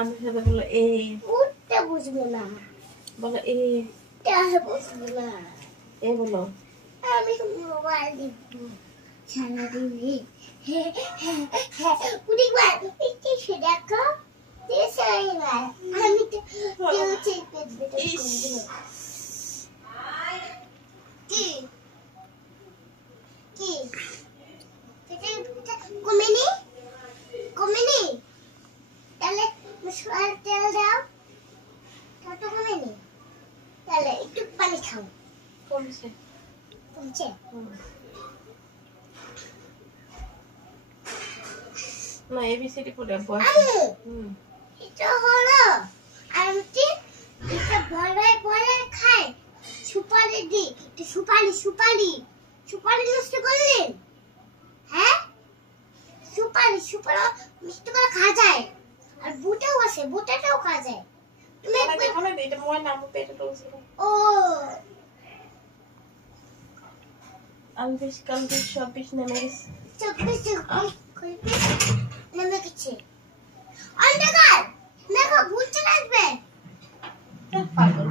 আমি সাথে বলো এ উঠতে বুঝবো না বলো এ তাহলে বুঝবো না এ বলো আমি মোবাইল দেখবো সারাদিন কুড়িবার একটু সে দেখো আমি তো কি কি কমেনি কমেনি তাহলে মশলার তেল দাও তো কমেনি তাহলে একটু পানি খাও কমছে কমছে না এবিসিডি পড়ে বল এটা হলো আন্টি এটা বলে বলে খায় সুপারি দি এটা সুপারি সুপারি সুপারি নষ্ট করলেন হ্যাঁ সুপারি সুপারি মিষ্টি করে খাওয়া যায় আর বুটাও আছে বুটাটাও খাওয়া যায় তুমি একবার এটা মোয় নাম পেটে তুলছি ও আলবিশ কালবিশ সবিশ নেমে গেছে চব্বিশ নেমে গেছে অন্ধকার দেখো ভূত চলে আসবে পাগল